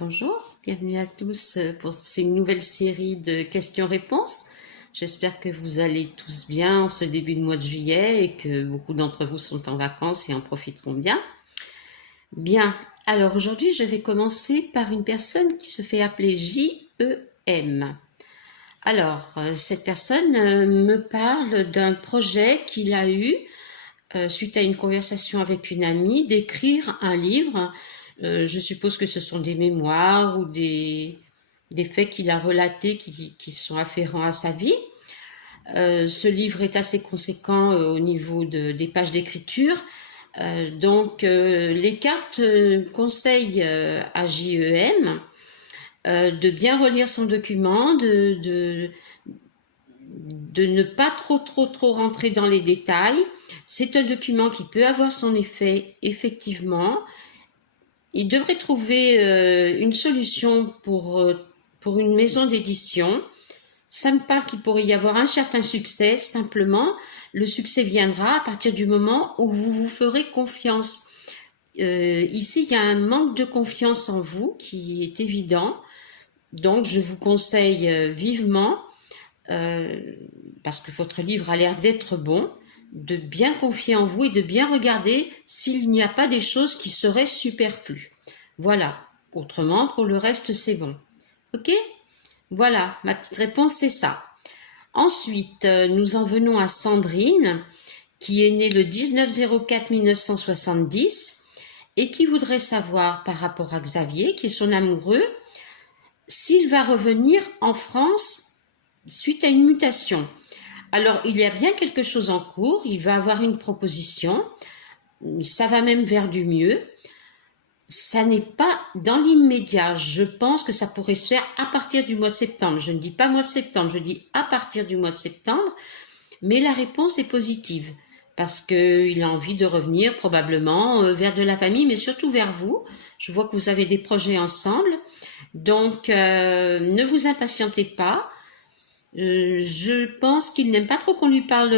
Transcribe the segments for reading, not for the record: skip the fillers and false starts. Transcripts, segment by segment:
Bonjour, bienvenue à tous pour cette nouvelle série de questions-réponses. J'espère que vous allez tous bien en ce début de mois de juillet et que beaucoup d'entre vous sont en vacances et en profiteront bien. Bien, alors aujourd'hui je vais commencer par une personne qui se fait appeler J-E-M. Alors, cette personne me parle d'un projet qu'il a eu suite à une conversation avec une amie, d'écrire un livre. Je suppose que ce sont des mémoires ou des faits qu'il a relatés qui sont afférents à sa vie. Ce livre est assez conséquent au niveau des pages d'écriture. Donc, les cartes conseillent à JEM de bien relire son document, de ne pas trop rentrer dans les détails. C'est un document qui peut avoir son effet, effectivement. Il devrait trouver une solution pour une maison d'édition. Ça me parle qu'il pourrait y avoir un certain succès. Simplement, le succès viendra à partir du moment où vous vous ferez confiance. Ici, il y a un manque de confiance en vous qui est évident. Donc, je vous conseille vivement, parce que votre livre a l'air d'être bon, de bien confier en vous et de bien regarder s'il n'y a pas des choses qui seraient superflues. Voilà. Autrement, pour le reste, c'est bon. Ok? Voilà, ma petite réponse, c'est ça. Ensuite, nous en venons à Sandrine, qui est née le 19/04/1970 et qui voudrait savoir par rapport à Xavier, qui est son amoureux, s'il va revenir en France suite à une mutation. Alors, il y a bien quelque chose en cours, il va avoir une proposition, ça va même vers du mieux. Ça n'est pas dans l'immédiat, je pense que ça pourrait se faire à partir du mois de septembre. Je ne dis pas mois de septembre, je dis à partir du mois de septembre, mais la réponse est positive, parce qu'il a envie de revenir probablement vers de la famille, mais surtout vers vous. Je vois que vous avez des projets ensemble, donc ne vous impatientez pas. Je pense qu'il n'aime pas trop qu'on lui parle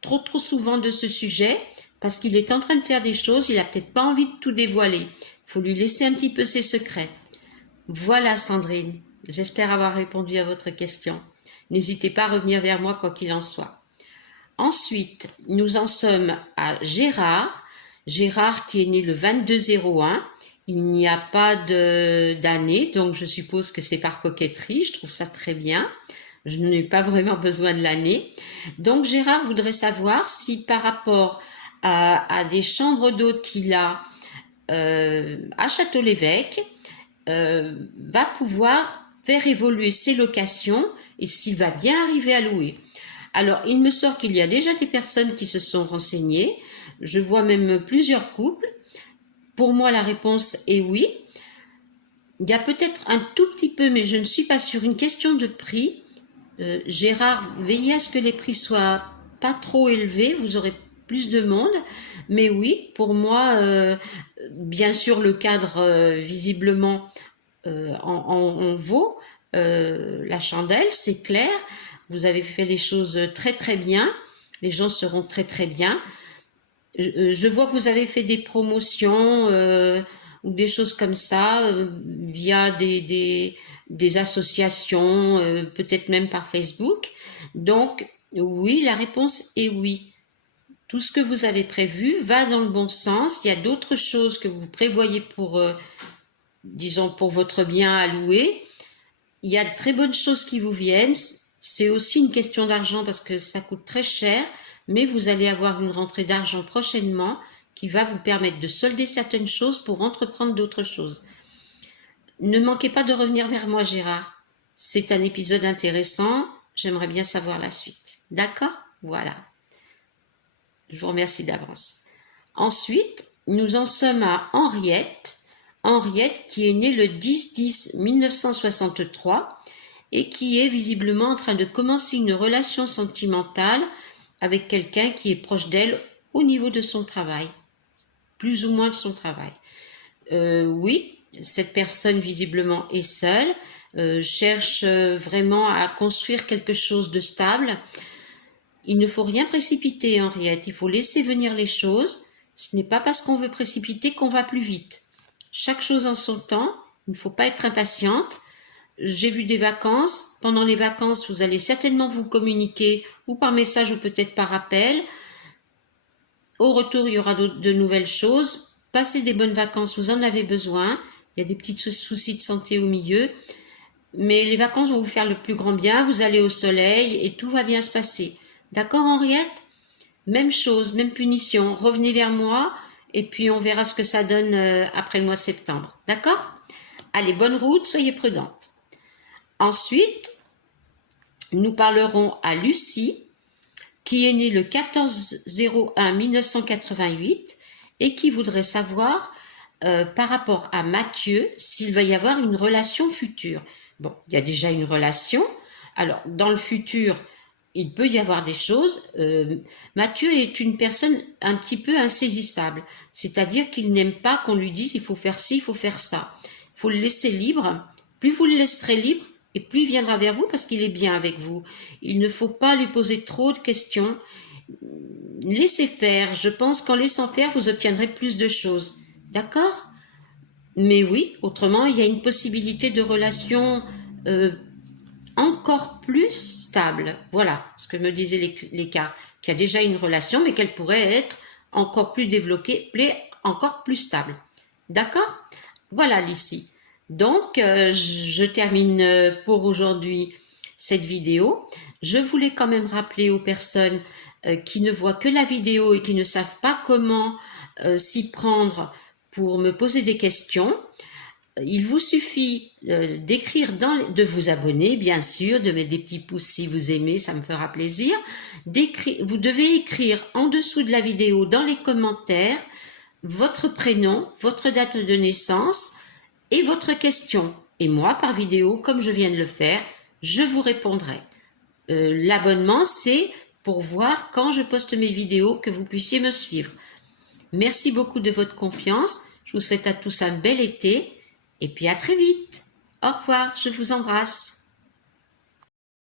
trop souvent de ce sujet, parce qu'il est en train de faire des choses, il n'a peut-être pas envie de tout dévoiler. Il faut lui laisser un petit peu ses secrets. Voilà Sandrine, j'espère avoir répondu à votre question. N'hésitez pas à revenir vers moi quoi qu'il en soit. Ensuite, nous en sommes à Gérard. Gérard qui est né le 22/01. Il n'y a pas d'année, donc je suppose que c'est par coquetterie. Je trouve ça très bien. Je n'ai pas vraiment besoin de l'année. Donc Gérard voudrait savoir si par rapport à des chambres d'hôtes qu'il a à Château-l'Évêque, va pouvoir faire évoluer ses locations et s'il va bien arriver à louer. Alors, il me sort qu'il y a déjà des personnes qui se sont renseignées. Je vois même plusieurs couples. Pour moi, la réponse est oui. Il y a peut-être un tout petit peu, mais je ne suis pas sûre, une question de prix. Gérard, veillez à ce que les prix soient pas trop élevés, vous aurez plus de monde. Mais oui, pour moi, bien sûr, le cadre, visiblement, en vaut la chandelle, c'est clair. Vous avez fait les choses très bien. Les gens seront très bien. Je vois que vous avez fait des promotions ou des choses comme ça via des associations, peut-être même par Facebook. Donc, oui, la réponse est oui. Tout ce que vous avez prévu va dans le bon sens. Il y a d'autres choses que vous prévoyez pour, disons, pour votre bien à louer. Il y a de très bonnes choses qui vous viennent. C'est aussi une question d'argent parce que ça coûte très cher, mais vous allez avoir une rentrée d'argent prochainement qui va vous permettre de solder certaines choses pour entreprendre d'autres choses. Ne manquez pas de revenir vers moi, Gérard. C'est un épisode intéressant. J'aimerais bien savoir la suite. D'accord? Voilà. Je vous remercie d'avance. Ensuite, nous en sommes à Henriette. Henriette qui est née le 10/10/1963 et qui est visiblement en train de commencer une relation sentimentale avec quelqu'un qui est proche d'elle au niveau de son travail. Plus ou moins de son travail. Oui, cette personne visiblement est seule, cherche vraiment à construire quelque chose de stable. Il ne faut rien précipiter, Henriette, il faut laisser venir les choses. Ce n'est pas parce qu'on veut précipiter qu'on va plus vite. Chaque chose en son temps, il ne faut pas être impatiente. J'ai vu des vacances. Pendant les vacances, vous allez certainement vous communiquer ou par message ou peut-être par appel. Au retour, il y aura de nouvelles choses. Passez des bonnes vacances, vous en avez besoin. Il y a des petits soucis de santé au milieu. Mais les vacances vont vous faire le plus grand bien. Vous allez au soleil et tout va bien se passer. D'accord, Henriette? Même chose, même punition. Revenez vers moi et puis on verra ce que ça donne après le mois de septembre. D'accord? Allez, bonne route, soyez prudente. Ensuite, nous parlerons à Lucie, qui est née le 14/01/1988 et qui voudrait savoir par rapport à Mathieu s'il va y avoir une relation future. Bon, il y a déjà une relation. Alors, dans le futur, il peut y avoir des choses. Mathieu est une personne un petit peu insaisissable. C'est-à-dire qu'il n'aime pas qu'on lui dise il faut faire ci, il faut faire ça. Il faut le laisser libre. Plus vous le laisserez libre, et plus il viendra vers vous parce qu'il est bien avec vous. Il ne faut pas lui poser trop de questions. Laissez faire. Je pense qu'en laissant faire, vous obtiendrez plus de choses. D'accord? Mais oui, autrement, il y a une possibilité de relation encore plus stable. Voilà ce que me disaient les cartes. Qu'il y a déjà une relation, mais qu'elle pourrait être encore plus développée, encore plus stable. D'accord? Voilà, Lucie. Donc, je termine pour aujourd'hui cette vidéo. Je voulais quand même rappeler aux personnes qui ne voient que la vidéo et qui ne savent pas comment s'y prendre pour me poser des questions. Il vous suffit d'écrire, de vous abonner, bien sûr, de mettre des petits pouces si vous aimez, ça me fera plaisir. Vous devez écrire en dessous de la vidéo, dans les commentaires, votre prénom, votre date de naissance et votre question. Et moi, par vidéo, comme je viens de le faire, je vous répondrai. L'abonnement, c'est pour voir quand je poste mes vidéos, que vous puissiez me suivre. Merci beaucoup de votre confiance. Je vous souhaite à tous un bel été et puis à très vite. Au revoir, je vous embrasse.